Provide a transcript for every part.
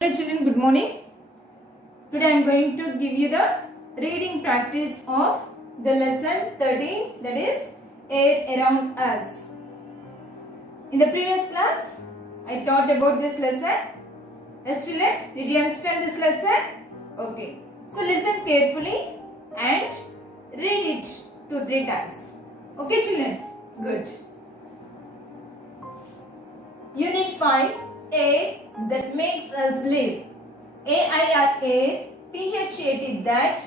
Hello children, good morning. Today I am going to give you the reading practice of the lesson 13, that is air around us. In the previous class, I taught about this lesson. Yes children, did you understand this lesson? Okay. So listen carefully and read it 2-3 times. Okay children? Good. Unit 5, air that makes us live. AIR air, THAT that,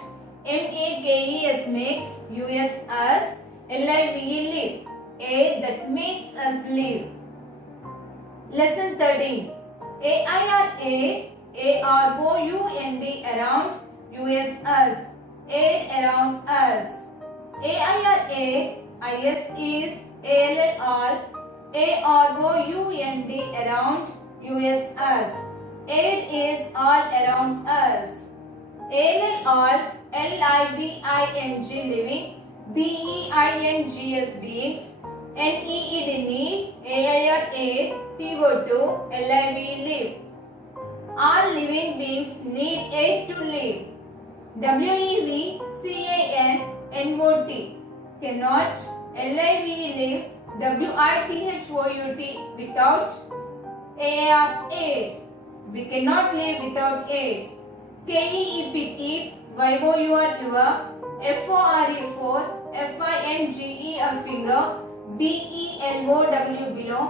MAKES makes, US us, LIVE live. Air that makes us live. Lesson 13. AIR air, AROUND around, US us. Air around us. AIR air, IS is, ALL all, AROUND around, US us. Air is all around us. ALL all, LIVING living, BEINGS beings, NEED need, AIR air, TO2, LIV live. All living beings need air to live. WEVCAN cannot, LIV live, WITHOUT without AR air. We cannot live without air. KEEP keep, YOUR your, FORE FINGE a finger, BELOW below,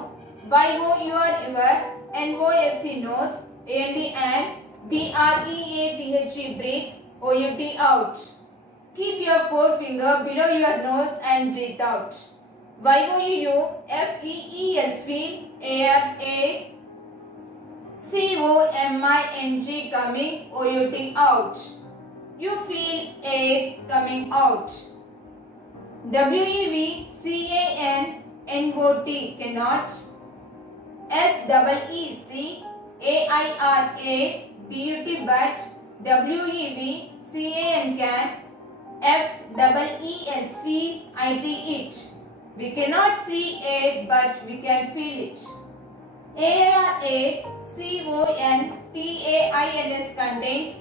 YOUR your, NOSE nose, and BREATHE breathe, OUT out. Keep your forefinger below your nose and breathe out. YOUU FEEL feel, air air. COMING coming, OUT out. You feel air coming out. WEVCANNOT cannot. SEECAIR BUT but, WEVCAN can. FEEL feel, IT it. We cannot see air but we can feel it. AIR air, CONTAINS contains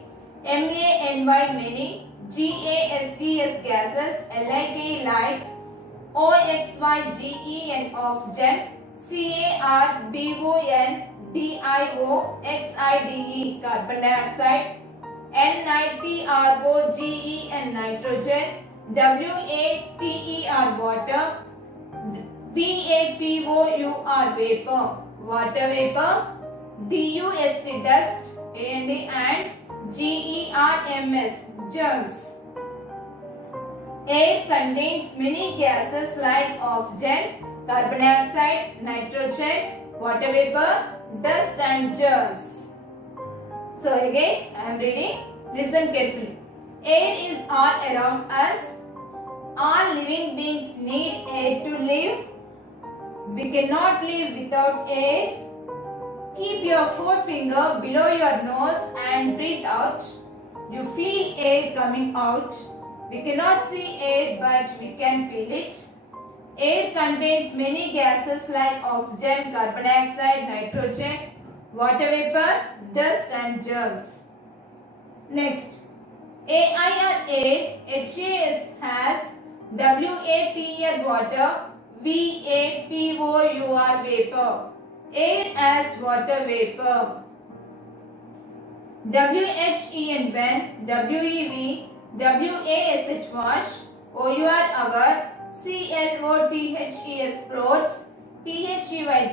MANY many, GASES gases, LIK light, OXYGEN oxygen, CARBONDIOXIDE carbon dioxide, NITROGEN nitrogen, WATER water, VAPOUR vapor, water vapor, DUST dust, and GERMS germs. Air contains many gases like oxygen, carbon dioxide, nitrogen, water vapor, dust and germs. So again I am reading. Listen carefully. Air is all around us. All living beings need air to live. We cannot live without air. Keep your forefinger below your nose and breathe out. You feel air coming out. We cannot see air but we can feel it. Air contains many gases like oxygen, carbon dioxide, nitrogen, water vapor, dust and germs. Next, AIR air, HAS has, WATER water, VAPOUR vapor. Air as water vapor. WHEN when, WEV, WASH wash, OUR our, CLOTHES clothes, THEY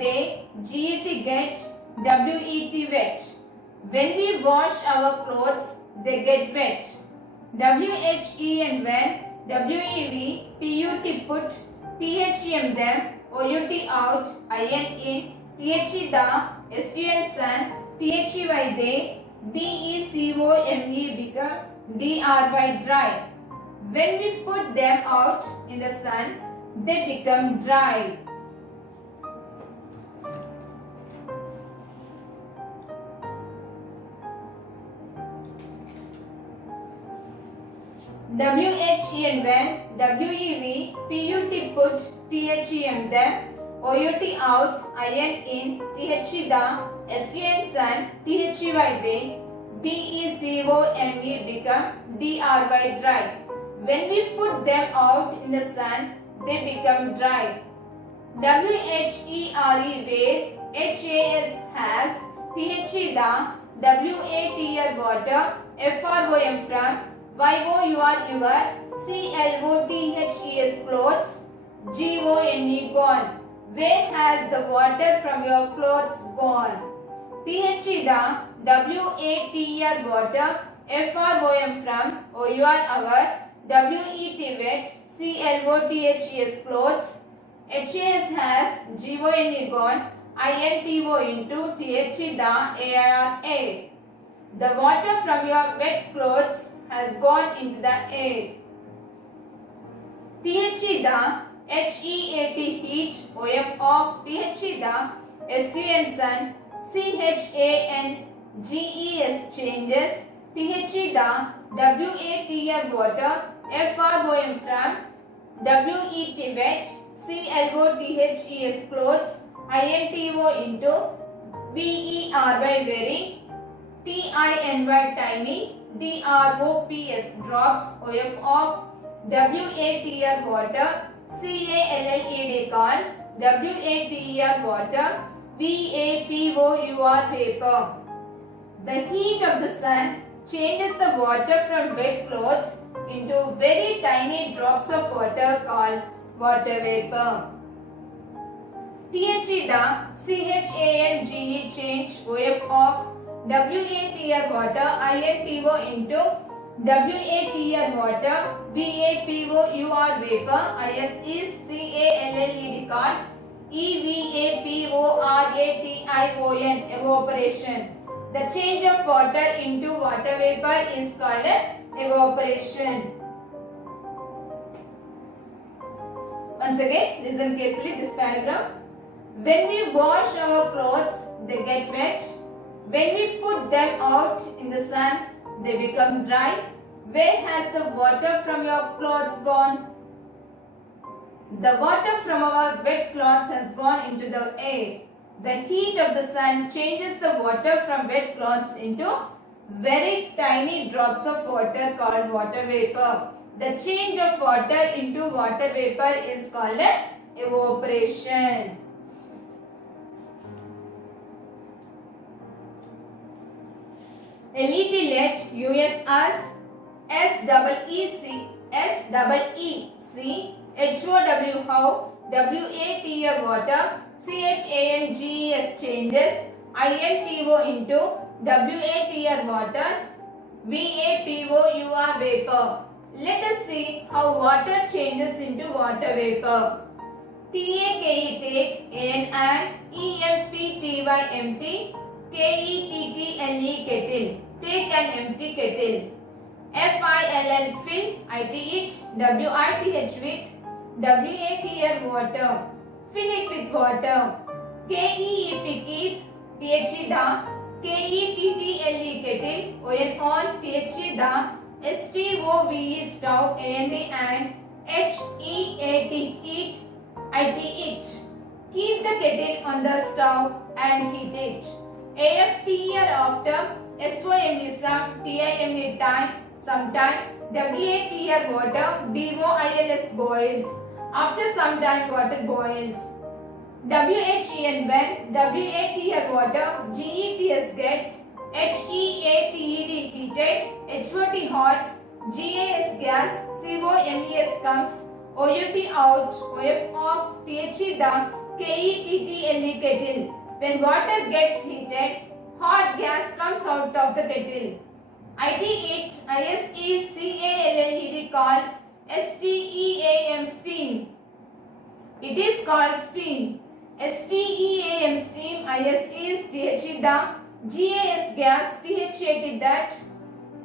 they, GET get, WET wet. When we wash our clothes, they get wet. WHEN when, WEV, PUT put, THEM them, OUT out, IN in, THE the, SUN sun, THEY they, BECOME become, DRY dry. When we put them out in the sun, they become dry. WHEN when, WEV, PUT put, THEM them, OUT out, IN in, THE the, SUN sun, THEY they, BECONE become DRY dry. When we put them out in the sun, they become dry. WHERE where HAS has, THE the, WATR water, FROM from, YOUR your, CLOTHES clothes, GONE gone. Where has the water from your clothes gone? THE the, WATR water, FROM from, OUR our, WET wet, CLOTHES clothes, HAS has, GONE gone, INTO into THE the, ARA. The water from your wet clothes has gone into the air. THE the, HEAT heat, OF of, THE the, SUN sun, CHANGES changes, THE the, WATR water, FROM from, WET wet, CLOTHES clothes, INTO into, VERY very, TINY tiny, DROPS drops, OF of, WATR water, CALLED called, WATR water, VAPOUR vapor. The heat of the sun changes the water from wet clothes into very tiny drops of water called water vapor. THE the, CHANGE change, OF of, WATR water, INTO into, WATR water, VAPOUR vapor, IS is CALLED called, EVAPORATION evaporation. The change of water into water vapor is called evaporation. Once again, listen carefully this paragraph. When we wash our clothes, they get wet. When we put them out in the sun, they become dry. Where has the water from your clothes gone? The water from our wet clothes has gone into the air. The heat of the sun changes the water from wet clothes into very tiny drops of water called water vapor. The change of water into water vapor is called evaporation. LED LED USS SEEC HOW how WATR water CHANGES changes INTO into WATR water VAPOUR vapor. Let us see how water changes into water vapor. TAKE take and EMPTY empty KETTLE kettle. Take an empty kettle. FILL fill, IT it, WITH with, WATR water. Fill it with water. KEEP keep, THE the, KETTLE kettle, ON on, THE the, STOVE stove, AND and HEAT heat, IT it. Keep the kettle on the stove and heat it. AFTER after, SOME some, TIME time, sometime, WATR water, BOILS boils. After some time water boils. WHEN when, WATR water, GETS gets, HEATED heated, HOT hot, GAS gas, COMES comes, OUT out, OF off, THE the, KETTLE kettle. When water gets heated, hot gas comes out of the kettle. IT it, ISECALLED called STEAM steam. It is called steam. STEAM steam, IS is THE the, GAS gas, THAT that,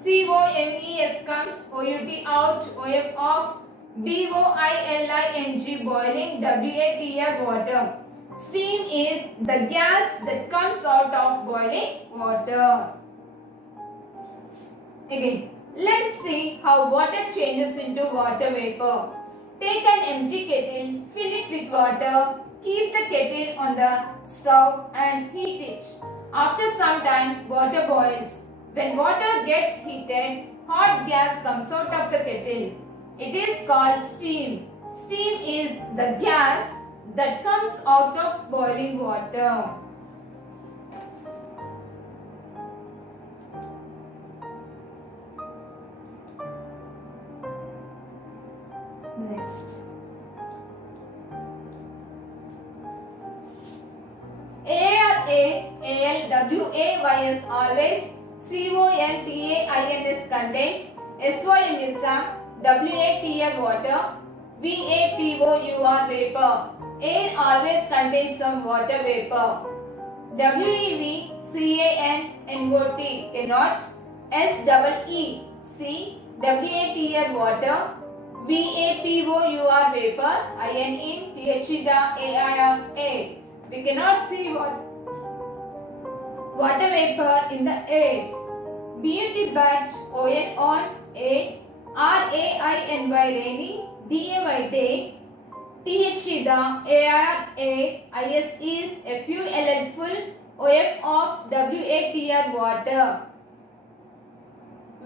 COMES comes, OUT out, OF off, BOILING boiling, WATR water. Steam is the gas that comes out of boiling water. Again, let's see how water changes into water vapor. Take an empty kettle, fill it with water, keep the kettle on the stove and heat it. After some time, water boils. When water gets heated, hot gas comes out of the kettle. It is called steam. Steam is the gas that comes out of boiling water. Next. ALWAYS always, CONTAINS contains, SYM is WATR water, VAPOUR vapor. Air always contains some water vapor. WEVCANNOT cannot, SEECWATR water, VAPOUR vapor, IN in THEAIR air. We cannot see water vapor in the air. Beauty but ON on A, RAINY rainy, DAY day, THEDA AIR air, IS is FULL full, OF of WATR water,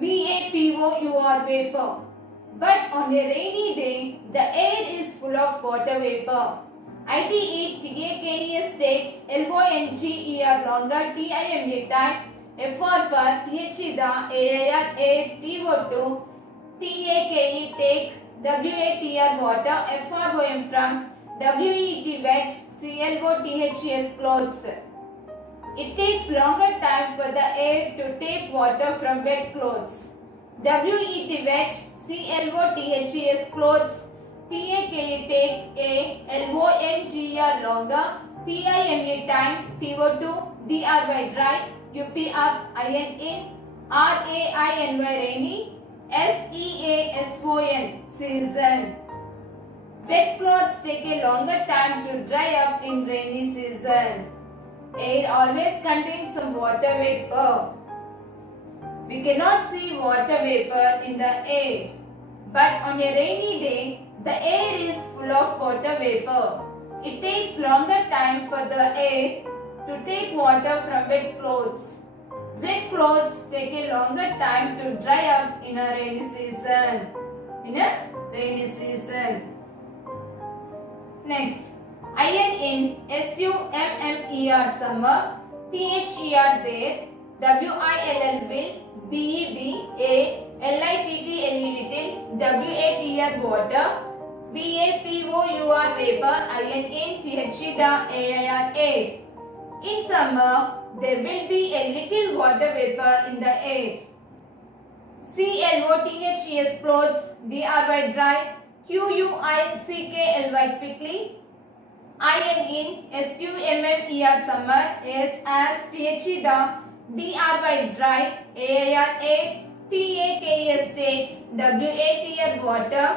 VAPOUR vapor. But on a rainy day, the air is full of water vapor. ITE TAKE states LONGER longer, TIME time, FR for THEDA AIR air, TO2 TAKE take, WATR water, FROM from, WET wet, CLOTHS clothes. It takes longer time for the air to take water from wet clothes. WET wet, CLOTHS clothes, TAKE take, LONGER longer, TIME time, TO2 DRY dry, UP up, IN in, RAINY rainy, SEASON season. Wet clothes take a longer time to dry up in rainy season. Air always contains some water vapor. We cannot see water vapor in the air. But on a rainy day, the air is full of water vapor. It takes longer time for the air to take water from wet clothes. Wet clothes take a longer time to dry up in a rainy season. Next, IN in SUMMER summer, THER there, WILL will, BEB LITTLE little, WATR water, VAPOUR vapor, IN in THEDA AIR air. In summer, there will be a little water vapor in the air. CLOTHS clothes, DRY dry, QUICKLY quickly, IN in SUMMER summer, AS as THEDA, DRY dry, AIR air, TAKS takes, WATR water,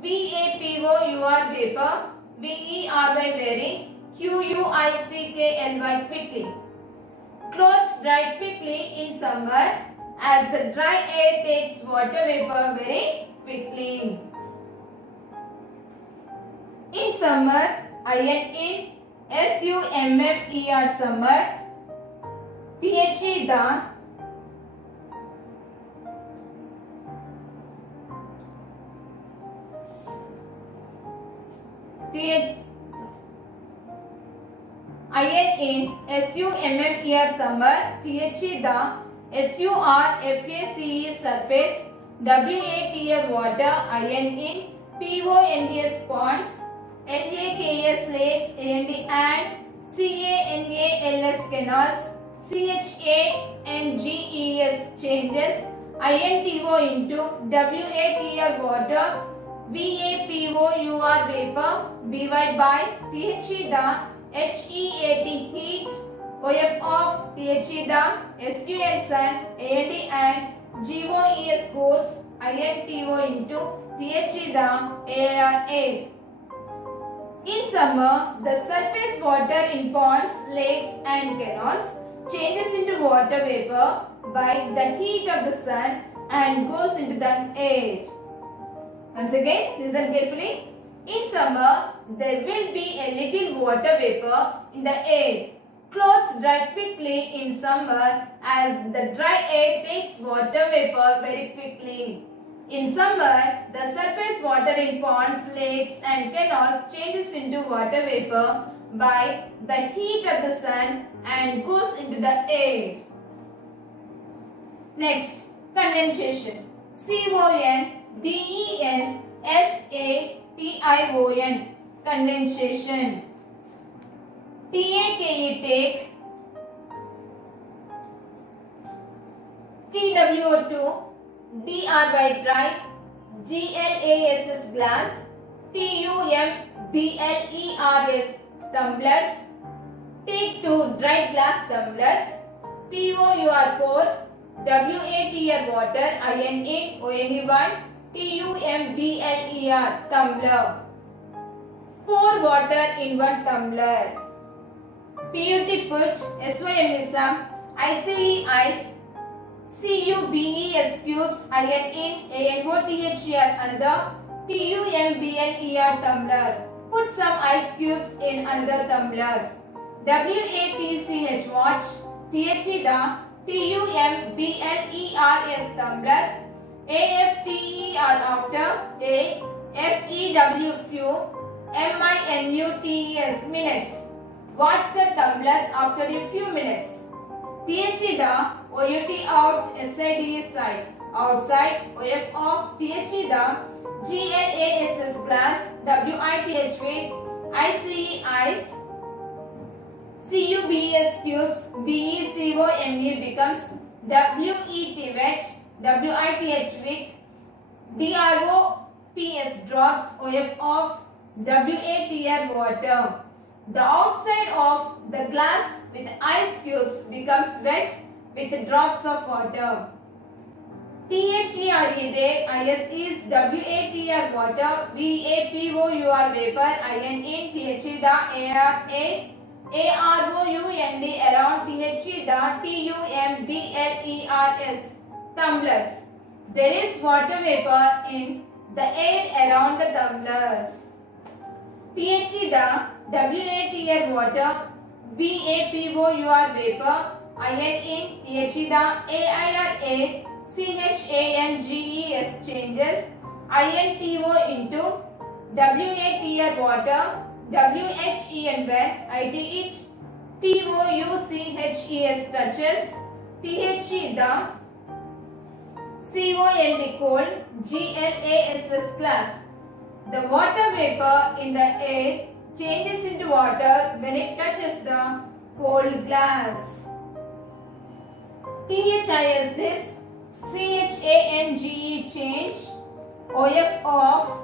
VAPOUR vapor, VERY very, QUICKLY quickly. Clothes dry quickly in summer as the dry air takes water vapor very quickly. In summer, IN in SUMMER summer, THEDA, IN in SUMMER summer, THEDA, SURFACE surface, WATR water, IN in PONDS ponds, LAKS lakes, and CANALS canals, CHANGES changes, INTO into WATR water, VAPOUR vapor, BY by THEDA, HEAT heat, OF of THEDA, SUN sun, and GOES goes, INTO into THEDA, AIR air. In summer, the surface water in ponds, lakes and canals changes into water vapor by the heat of the sun and goes into the air. Once again, listen carefully. In summer, there will be a little water vapor in the air. Clothes dry quickly in summer as the dry air takes water vapor very quickly. In summer, the surface water in ponds, lakes and canals changes into water vapor by the heat of the sun and goes into the air. Next, condensation. CONDENSATION. Condensation. TAKE take. TWO2. DRY dry. GLASS glass. TUMBLERS tumblers. Take 2 dry glass tumblers. POUR pour. WATR water, IN in, ONE1, TUMBLER tumbler. Pour water in 1 tumbler. PUT put, SYMism, ICE ice, CUBES cubes, IN in, ANOTHER another, TUMBLER tumbler. Put some ice cubes in another tumbler. WATCH watch, THE the TUMBLERS tumblers, AFTER after, FEW few, MINUTES minutes. Watch the tumblers after a few minutes. THE the, OUT out, SIDE side, outside, OF off, THE the, GLASS glass, WITH with, ICE ice, CUBES cubes, BECOME becomes WET wet, WITH with, DROPS drops, OF off, WATR water. The outside of the glass with ice cubes becomes wet with drops of water. THERE there, IS is WATR water, VAPOUR vapor, IN in, THE the, AR AROUND around, THE the, TUMBLERS tumblers. There is water vapor in the air around the tumblers. THE the, WATR water, VAPOUR vapor, IN in, THE the, AIRA CHANGES changes, INTO into WATR water, WHEN when IT it, TOUCHES touches, THE the, COLD cold, GLASS glass. The water vapor in the air changes into water when it touches the cold glass. THIS this, CHANGE change, OF off,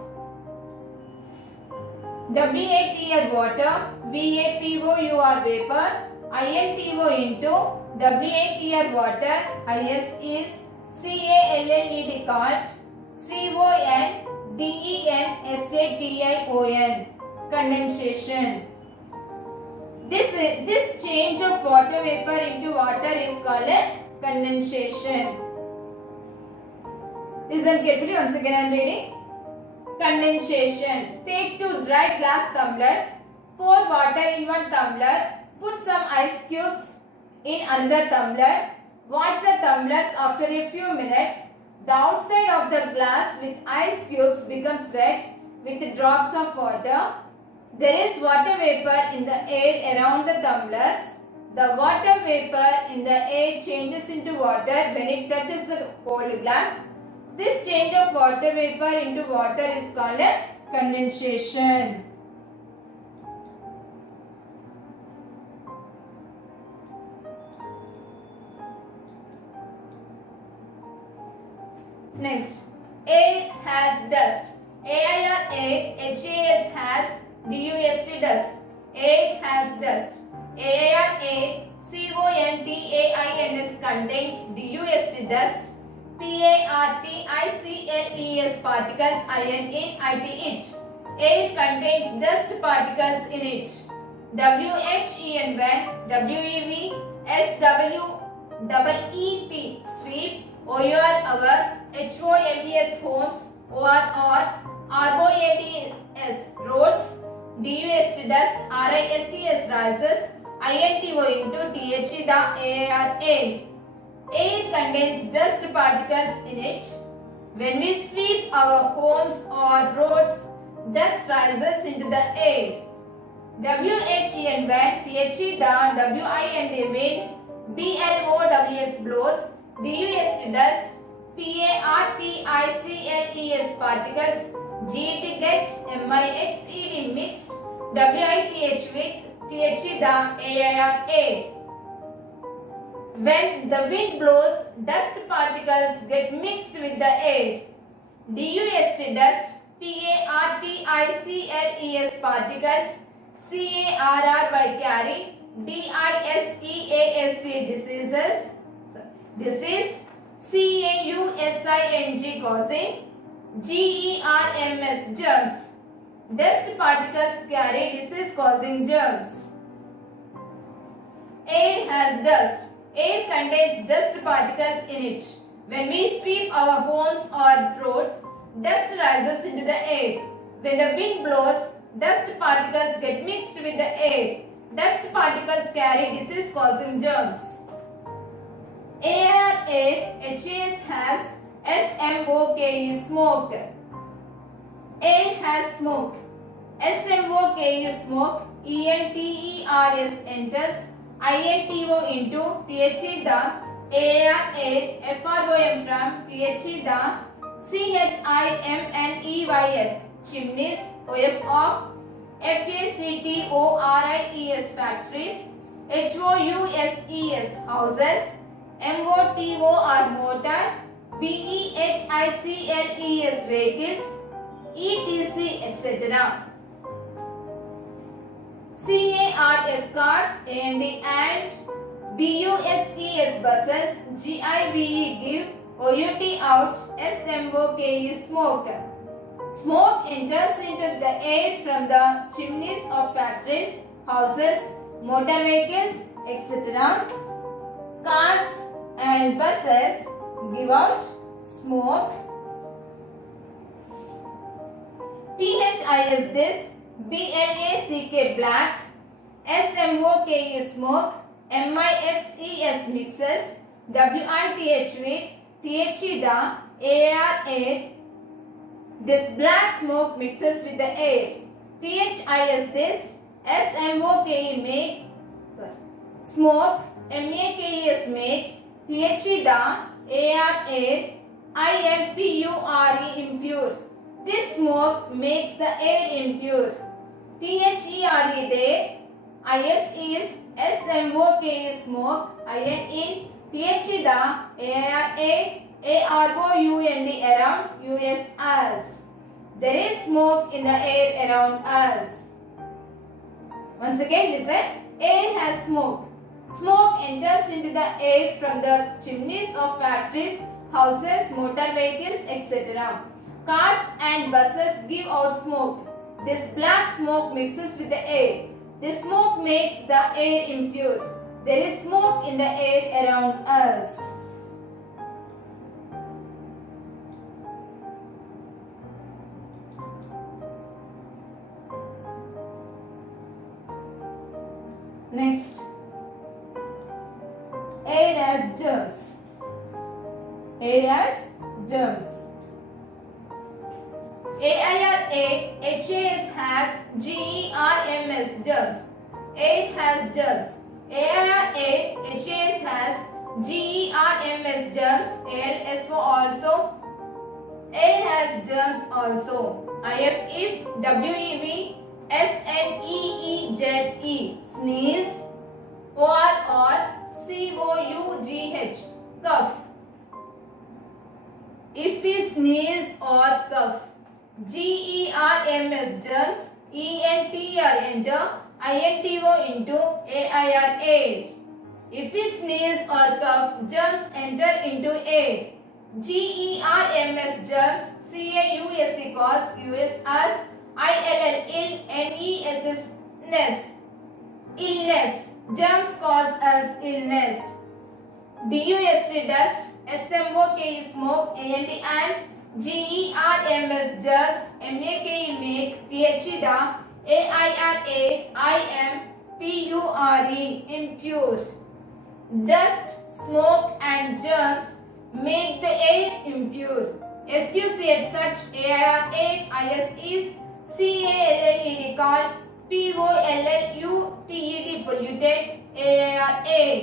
WATR water, VAPOUR vapor, INTO into WATR water, IS is CALLED cart, CONDENSATION condensation. This change of water vapor into water is called a condensation. Listen carefully, once again I am reading. Condensation. Take 2 dry glass tumblers, pour water in 1 tumbler, put some ice cubes in another tumbler, watch the tumblers after a few minutes. The outside of the glass with ice cubes becomes wet with drops of water. There is water vapor in the air around the tumblers. The water vapor in the air changes into water when it touches the cold glass. This change of water vapor into water is called a condensation. Next, air has dust. AIRA, HAS has, DUST dust. Air has dust. AIRA, CONTAINS contains DUST dust. PARTICLES particles, IN in, IT it. Air contains dust particles in it. WHEN when, WEV, SWEEP sweep, OUR our, HOMES homes, ORR, ROADS roads, DUST dust, RISES rises, INTO into THE the AIR air. Air contains dust particles in it. When we sweep our homes or roads, dust rises into the air. WHEN when, THE the, WIND wind, BLOWS blows, DUST dust, PARTICLES particles, GET get, MIXED mixed, WITH with, THE the, AIR air. When the wind blows, dust particles get mixed with the air. DUST dust, PARTICLES particles, CARRY carry, DISEASV diseases. This is CAUSING causing, GERMS germs. Dust particles carry disease causing germs. Air has dust. Air contains dust particles in it. When we sweep our homes or roads, dust rises into the air. When the wind blows, dust particles get mixed with the air. Dust particles carry disease causing germs. AIR air, HAS has, SMOKE smoke. Air has smoke. SMOK is smoke. ENTERS enters. INTO into THE the, AIR air, FROM from THE the, CHIMNEYS chimneys, OF of, FACTORIES factories, HOUSES houses, MOTOR motor, VEHICLES vehicles, ETC etc. CARS cars and BUSES buses, GIVE give, OUT out, SMOKE smoke. Smoke enters into the air from the chimneys of factories, houses, motor vehicles, etc. Cars and buses give out smoke. THIS this, BLACK black, SMOKE is smoke, MIXES mixes, WITH with, THE the, AIR air. This black smoke mixes with the air. THIS this, SMOKE make, smoke, MAKES makes, THE the, AIR air, IMPURE impure. This smoke makes the air impure. THERE there, IS is, SMOKE is smoke, IN in, THE the, AIR AROUND around, US us. There is smoke in the air around us. Once again listen, air has smoke. Smoke enters into the air from the chimneys of factories, houses, motor vehicles, etc. Cars and buses give out smoke. This black smoke mixes with the air. This smoke makes the air impure. There is smoke in the air around us. Next, air has germs. Air has germs. AIR HAS has GERMS germs. Air has germs. AIR HAS has GERMS germs. ALSO also. Air has germs also. IF if WEV SNEEZE sneeze. OR COUGH cough. If we sneeze or cough. GERMS germs. ENTR enter. INTO into AIR air. If we sneeze or cough, germs enter into air. GERMS germs. CAUSE cause. US as. ILL ill. NESS ness. Illness. Germs cause us illness. DUST dust. SMOKE smoke. AND GERMS germs. MAKE make. THE the. AIRA IM Pure, impure. Dust, smoke and germs make the air impure. SUCH, such, AIR, IS is, CALLED, called, POLLUTED, polluted, AIR, air.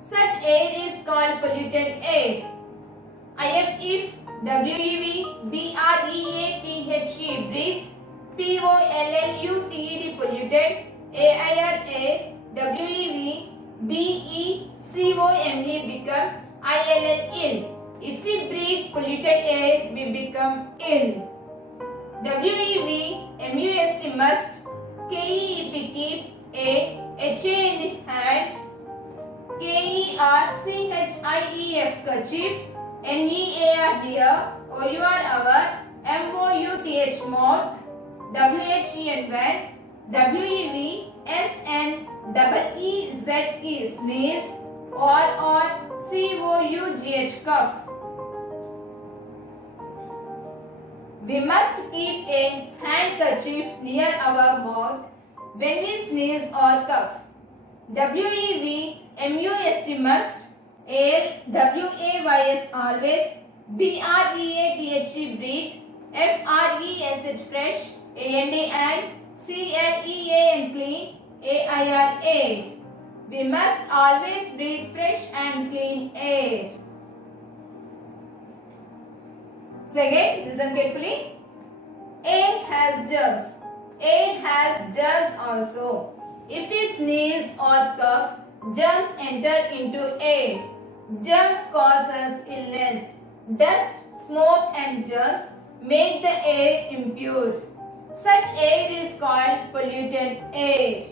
Such air is called polluted air. if, WEV, BREATHE, breathe, POLLUTED, polluted, AIR, air, WEV, BECOME, become ILL, ill. If we breathe polluted air, we become ill. WEV, MUST, must, KEEP, keep, A, HA in hand, KERCHIEF, kerchief, NEAR, dear, OUR, our, MOUTH, mouth, WHEN, when, WEV, SNEEZE, sneeze, or COUGH, cough. We must keep a handkerchief near our mouth when we sneeze or cough. WEV, MUST, must, air, WAYS, always, BREATHE, breathe, FRESH, fresh, AND, and CLEAN, clean, AIR, air. We must always breathe fresh and clean air. So again, listen carefully. Air has germs. Air has germs also. If we sneeze or cough, germs enter into air. Germs cause us illness. Dust, smoke and germs make the air impure. Such air is called polluted air.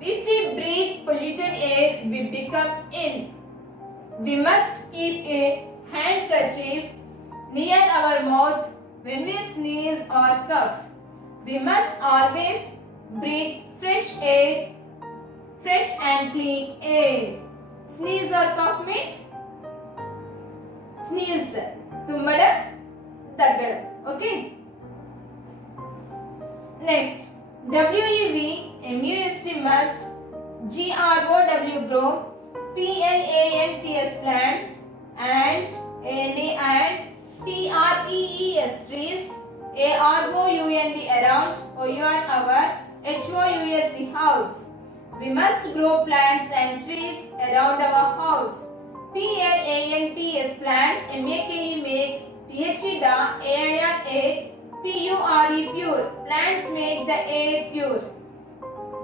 If we breathe polluted air, we become ill. We must keep a handkerchief near our mouth when we sneeze or cough. We must always breathe fresh air, fresh and clean air. Sneeze or cough means sneeze, tummadam, taggada. Okay. Next, WEV, MUST, must, GROW, grow, PLANTS, plants, and AND, TREES, trees, AROUND, around, OUR, our, HOUSE, house. We must grow plants and trees around our house. PLANTS, plants, MAKE, make, THE, the, AIR, air, PURE, pure, plants make the air pure.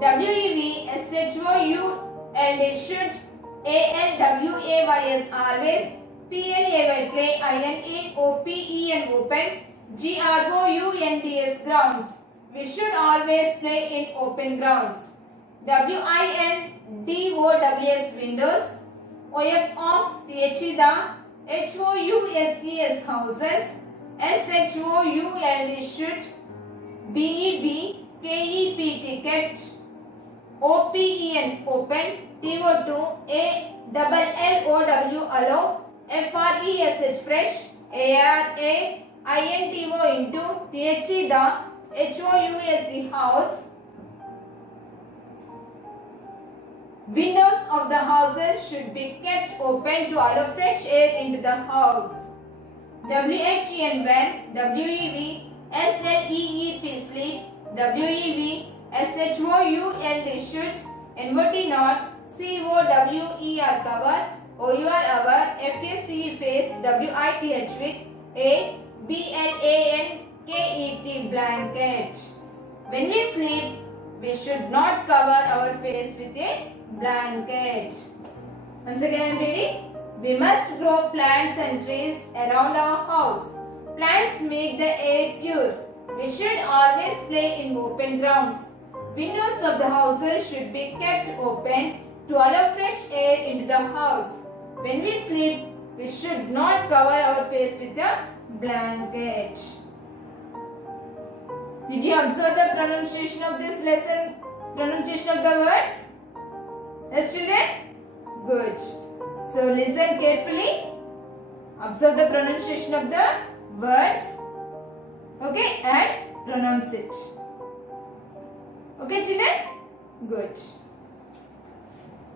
WEV, SHOULD, should, ALWAYS, always, PLAY, play, IN, OPEN, open, GROUNDS, grounds. We should always play in open grounds. WINDOWS, windows, OF, off, THE, the, HOUSES, houses, SHOULD, should, BEB, KEP, ticket, OPEN, open, TO2, ALLOW, allow, FRESH, fresh, ARA, INTO, into, THE, the, HOUSE, house. Windows of the houses should be kept open to allow fresh air into the house. WHEN, when, WEV, SLEEP, sleep, WEV, SHOULD, should, NOT, not, COWER, cover, OUR, our, FACE, face, WITH, with, BLANKET, blanket. When we sleep, we should not cover our face with a blanket. Once again, I am reading. We must grow plants and trees around our house. Plants make the air pure. We should always play in open grounds. Windows of the houses should be kept open to allow fresh air into the house. When we sleep, we should not cover our face with a blanket. Did you observe the pronunciation of this lesson? Pronunciation of the words? Yes, children? Good. So listen carefully. Observe the pronunciation of the words. Okay, and pronounce it. Okay, children? Good.